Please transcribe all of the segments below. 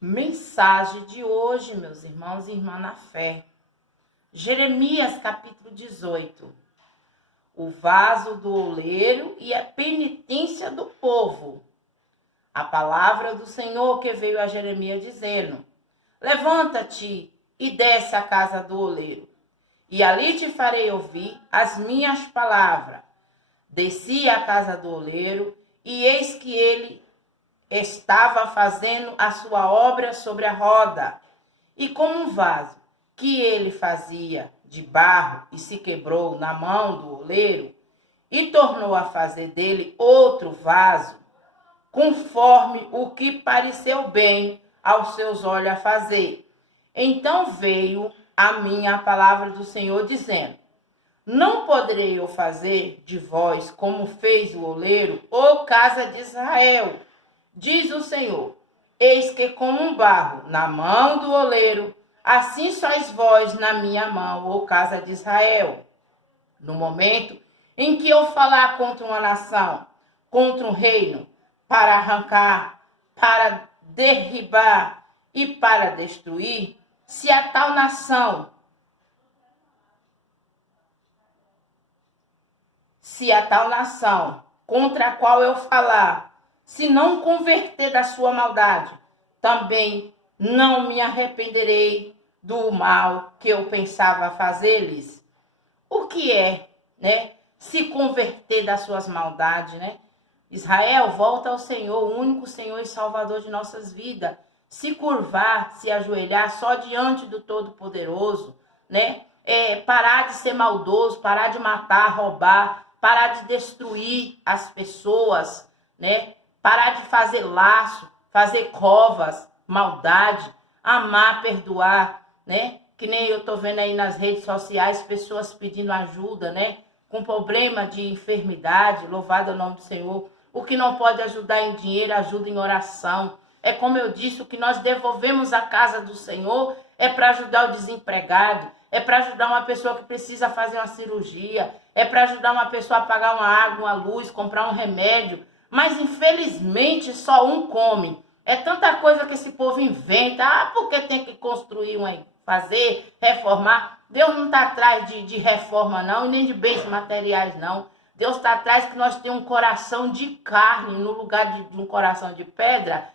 Mensagem de hoje, meus irmãos e irmãs na fé. Jeremias capítulo 18. O vaso do oleiro e a penitência do povo. A palavra do Senhor que veio a Jeremias dizendo: levanta-te e desce à casa do oleiro, e ali te farei ouvir as minhas palavras. Desci à casa do oleiro, e eis que ele estava fazendo a sua obra sobre a roda, e como um vaso que ele fazia de barro e se quebrou na mão do oleiro, e tornou a fazer dele outro vaso, conforme o que pareceu bem aos seus olhos a fazer. Então veio a mim a palavra do Senhor dizendo: não poderei eu fazer de vós como fez o oleiro, ó casa de Israel? Diz o Senhor: eis que como um barro na mão do oleiro, assim sois vós na minha mão, ó casa de Israel. No momento em que eu falar contra uma nação, contra um reino, para arrancar, para derribar e para destruir, se a tal nação contra a qual eu falar, se não converter da sua maldade, também não me arrependerei do mal que eu pensava fazer-lhes. O que é, se converter das suas maldades, Israel, volta ao Senhor, o único Senhor e Salvador de nossas vidas. Se curvar, se ajoelhar só diante do Todo-Poderoso, parar de ser maldoso, parar de matar, roubar, parar de destruir as pessoas, parar de fazer laço, fazer covas, maldade, amar, perdoar, que nem eu tô vendo aí nas redes sociais, pessoas pedindo ajuda, com problema de enfermidade, louvado é o nome do Senhor. O que não pode ajudar em dinheiro, ajuda em oração. É como eu disse, o que nós devolvemos à casa do Senhor é para ajudar o desempregado, é para ajudar uma pessoa que precisa fazer uma cirurgia, é para ajudar uma pessoa a pagar uma água, uma luz, comprar um remédio. Mas, infelizmente, só um come. É tanta coisa que esse povo inventa. Porque tem que construir, fazer, reformar. Deus não está atrás de reforma, não, e nem de bens materiais, não. Deus está atrás que nós tenhamos um coração de carne no lugar de um coração de pedra,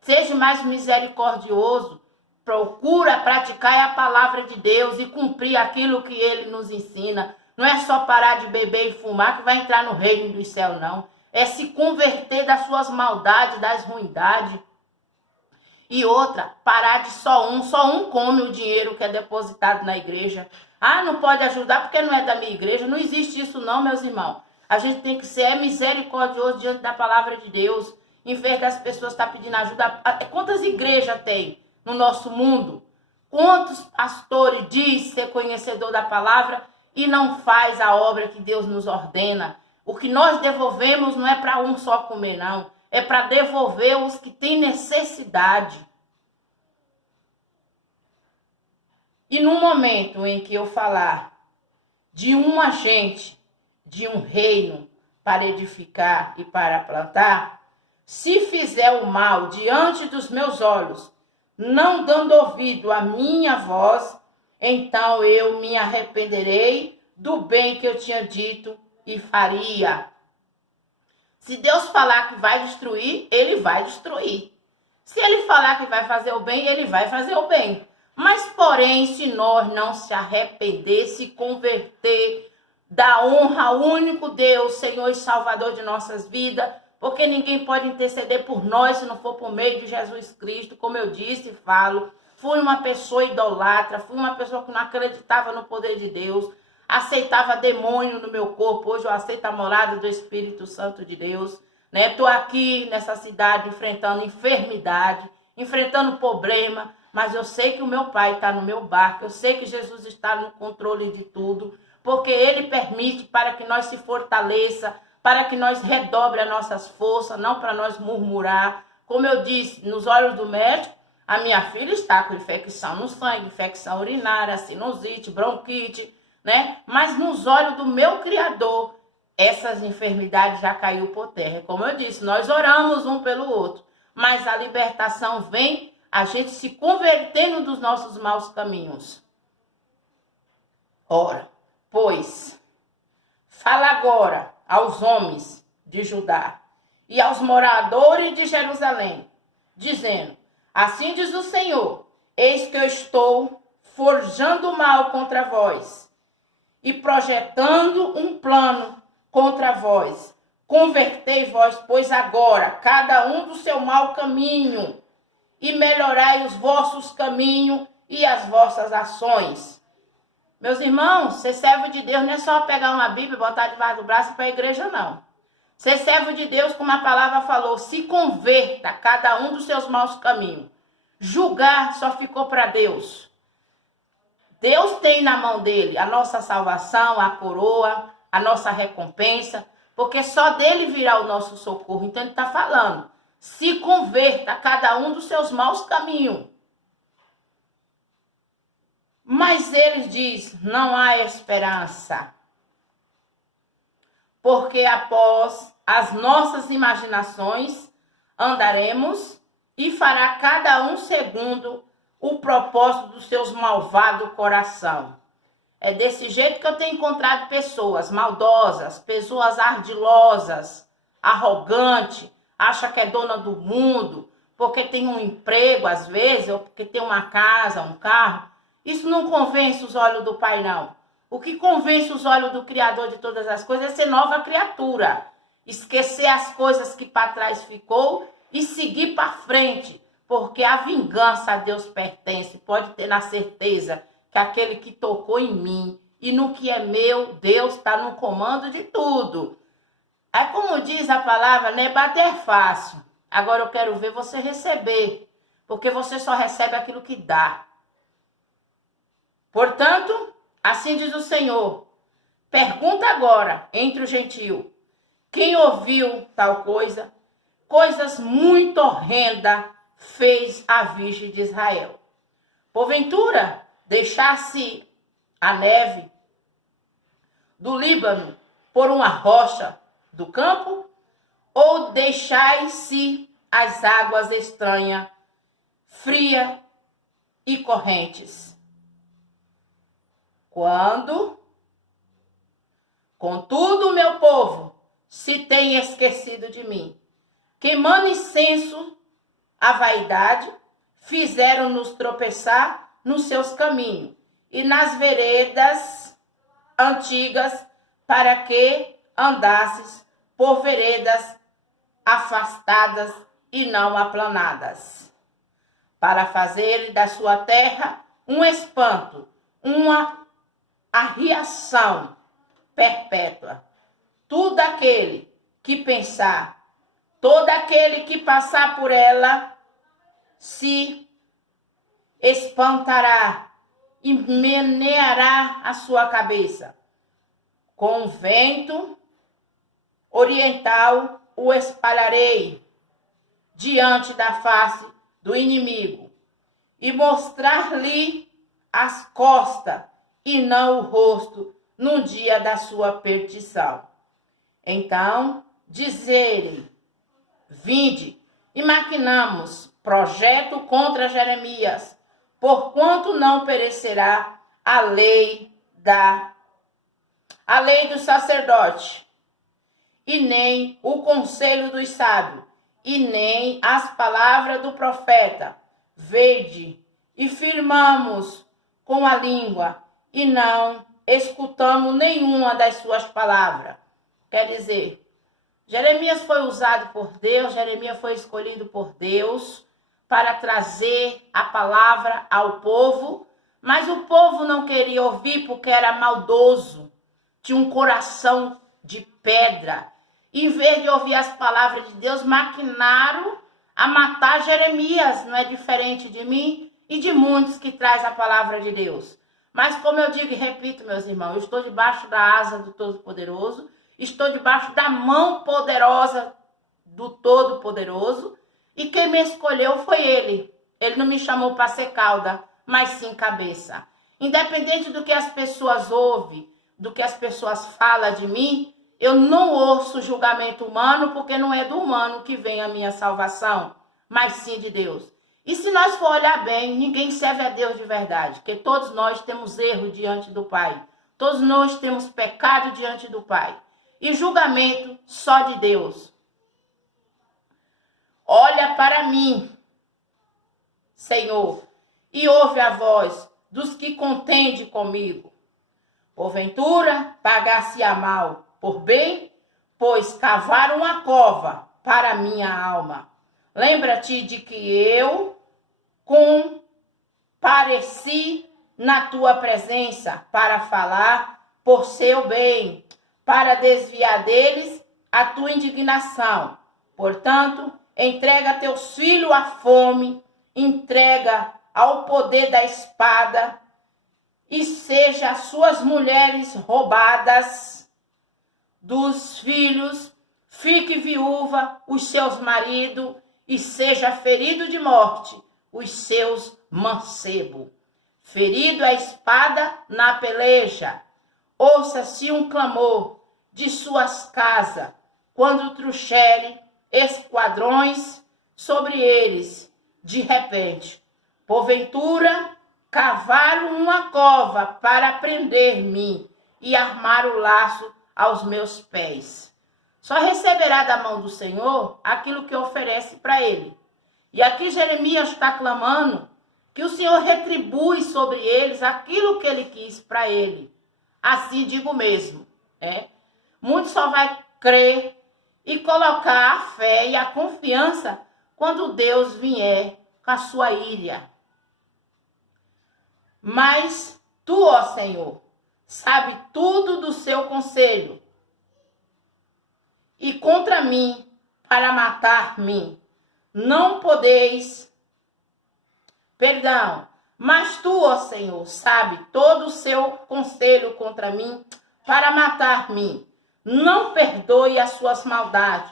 Seja mais misericordioso. Procura praticar a palavra de Deus e cumprir aquilo que Ele nos ensina. Não é só parar de beber e fumar que vai entrar no reino dos céus, não. É se converter das suas maldades, das ruindades. E outra, parar de só um come o dinheiro que é depositado na igreja. Não pode ajudar porque não é da minha igreja. Não existe isso não, meus irmãos. A gente tem que ser misericordioso diante da palavra de Deus. Em vez das pessoas estar pedindo ajuda. Quantas igrejas tem no nosso mundo? Quantos pastores diz ser conhecedor da palavra e não faz a obra que Deus nos ordena? O que nós devolvemos não é para um só comer, não. É para devolver os que têm necessidade. E no momento em que eu falar de um agente, de um reino para edificar e para plantar, se fizer o mal diante dos meus olhos, não dando ouvido à minha voz, então eu me arrependerei do bem que eu tinha dito e faria. Se Deus falar que vai destruir, Ele vai destruir. Se Ele falar que vai fazer o bem, Ele vai fazer o bem. Mas, porém, se nós não se arrepender, se converter, dar honra ao único Deus, Senhor e Salvador de nossas vidas, porque ninguém pode interceder por nós se não for por meio de Jesus Cristo. Como eu disse e falo, fui uma pessoa idolatra, fui uma pessoa que não acreditava no poder de Deus, aceitava demônio no meu corpo. Hoje eu aceito a morada do Espírito Santo de Deus. Estou aqui nessa cidade enfrentando enfermidade, enfrentando problema, mas eu sei que o meu Pai está no meu barco, eu sei que Jesus está no controle de tudo, porque Ele permite para que nós se fortaleça, para que nós redobre as nossas forças, não para nós murmurar. Como eu disse, nos olhos do médico, a minha filha está com infecção no sangue, infecção urinária, sinusite, bronquite, Mas nos olhos do meu Criador, essas enfermidades já caiu por terra. Como eu disse, nós oramos um pelo outro, mas a libertação vem a gente se convertendo dos nossos maus caminhos. Ora, pois, fala agora aos homens de Judá e aos moradores de Jerusalém, dizendo: assim diz o Senhor, eis que eu estou forjando mal contra vós e projetando um plano contra vós. Convertei vós, pois, agora, cada um do seu mau caminho, e melhorai os vossos caminhos e as vossas ações. Meus irmãos, ser servo de Deus não é só pegar uma Bíblia e botar debaixo do braço para a igreja, não. Ser servo de Deus, como a palavra falou, se converta cada um dos seus maus caminhos. Julgar só ficou para Deus. Deus tem na mão dele a nossa salvação, a coroa, a nossa recompensa, porque só dele virá o nosso socorro. Então ele está falando, se converta cada um dos seus maus caminhos. Mas ele diz, não há esperança. Porque após as nossas imaginações andaremos e fará cada um segundo o propósito dos seus malvados coração. É desse jeito que eu tenho encontrado pessoas maldosas, pessoas ardilosas, arrogantes, acha que é dona do mundo, porque tem um emprego às vezes, ou porque tem uma casa, um carro. Isso não convence os olhos do Pai, não. O que convence os olhos do Criador de todas as coisas é ser nova criatura. Esquecer as coisas que para trás ficou e seguir para frente. Porque a vingança a Deus pertence. Pode ter na certeza que aquele que tocou em mim e no que é meu, Deus está no comando de tudo. É como diz a palavra, né? Bater fácil. Agora eu quero ver você receber. Porque você só recebe aquilo que dá. Portanto, assim diz o Senhor, pergunta agora entre o gentio, quem ouviu tal coisa? Coisas muito horrendas fez a Virgem de Israel. Porventura, deixasse a neve do Líbano por uma rocha do campo? Ou deixai-se as águas estranhas, frias e correntes? Quando, contudo, meu povo se tem esquecido de mim, queimando incenso à vaidade, fizeram-nos tropeçar nos seus caminhos e nas veredas antigas, para que andasses por veredas afastadas e não aplanadas, para fazer da sua terra um espanto, uma arriação perpétua. Tudo aquele que pensar, todo aquele que passar por ela, se espantará e meneará a sua cabeça. Com o vento oriental o espalharei diante da face do inimigo e mostrar-lhe as costas e não o rosto no dia da sua perdição. Então dizerem, vinde e maquinamos projeto contra Jeremias, porquanto não perecerá a lei do sacerdote, e nem o conselho dos sábios, e nem as palavras do profeta. Vede e firmamos com a língua, e não escutamos nenhuma das suas palavras. Quer dizer, Jeremias foi usado por Deus, Jeremias foi escolhido por Deus para trazer a palavra ao povo, mas o povo não queria ouvir porque era maldoso, tinha um coração de pedra. Em vez de ouvir as palavras de Deus, maquinaram a matar Jeremias. Não é diferente de mim e de muitos que traz a palavra de Deus. Mas como eu digo e repito, meus irmãos, eu estou debaixo da asa do Todo-Poderoso, estou debaixo da mão poderosa do Todo-Poderoso, e quem me escolheu foi Ele. Ele não me chamou para ser cauda, mas sim cabeça. Independente do que as pessoas ouvem, do que as pessoas falam de mim, eu não ouço julgamento humano, porque não é do humano que vem a minha salvação, mas sim de Deus. E se nós for olhar bem, ninguém serve a Deus de verdade, porque todos nós temos erro diante do Pai. Todos nós temos pecado diante do Pai. E julgamento só de Deus. Olha para mim, Senhor, e ouve a voz dos que contendem comigo. Porventura, pagar-se-á mal por bem, pois cavaram uma cova para minha alma. Lembra-te de que eu compareci na tua presença para falar por seu bem, para desviar deles a tua indignação. Portanto, entrega teus filhos à fome, entrega ao poder da espada, e seja as suas mulheres roubadas dos filhos, fique viúva os seus maridos, e seja ferido de morte os seus mancebos. Ferido a espada na peleja, ouça-se um clamor de suas casas, quando trouxerem esquadrões sobre eles, de repente. Porventura, cavaram uma cova para prender-me e armar o laço aos meus pés. Só receberá da mão do Senhor aquilo que oferece para ele. E aqui Jeremias está clamando que o Senhor retribui sobre eles aquilo que ele quis para ele. Assim digo mesmo. Muitos só vai crer e colocar a fé e a confiança quando Deus vier com a sua ira. Mas tu, ó Senhor, sabe tudo do seu conselho. E contra mim, para matar-me, não podeis. Mas tu, ó Senhor, sabe todo o seu conselho contra mim, para matar-me. Não perdoe as suas maldades,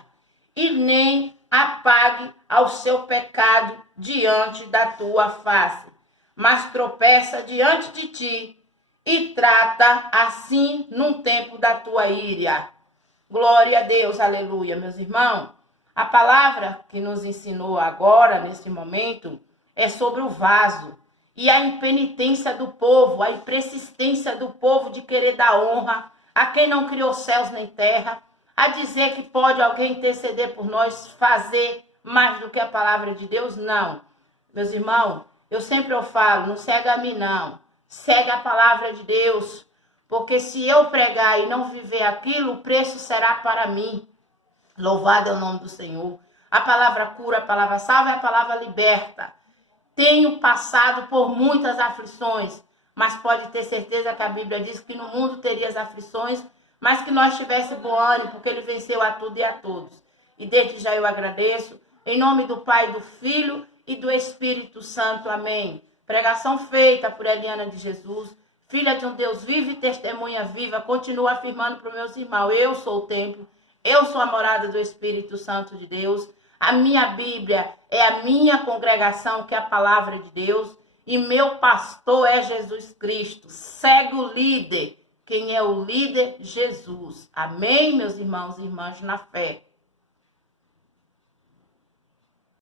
e nem apague ao seu pecado diante da tua face. Mas tropeça diante de ti, e trata assim num tempo da tua ira. Glória a Deus, aleluia, meus irmãos. A palavra que nos ensinou agora, nesse momento, é sobre o vaso. E a impenitência do povo, a persistência do povo de querer dar honra a quem não criou céus nem terra, a dizer que pode alguém interceder por nós, fazer mais do que a palavra de Deus. Não. Meus irmãos, eu sempre falo, não segue a mim não. Segue a palavra de Deus. Porque se eu pregar e não viver aquilo, o preço será para mim. Louvado é o nome do Senhor. A palavra cura, a palavra salva, a palavra liberta. Tenho passado por muitas aflições, mas pode ter certeza que a Bíblia diz que no mundo teria as aflições, mas que nós tivéssemos bom ânimo, porque ele venceu a tudo e a todos. E desde já eu agradeço, em nome do Pai, do Filho e do Espírito Santo. Amém. Pregação feita por Eliana de Jesus, filha de um Deus vivo e testemunha viva, continua afirmando para os meus irmãos, eu sou o templo, eu sou a morada do Espírito Santo de Deus. A minha Bíblia é a minha congregação, que é a palavra de Deus. E meu pastor é Jesus Cristo. Segue o líder. Quem é o líder? Jesus. Amém, meus irmãos e irmãs na fé.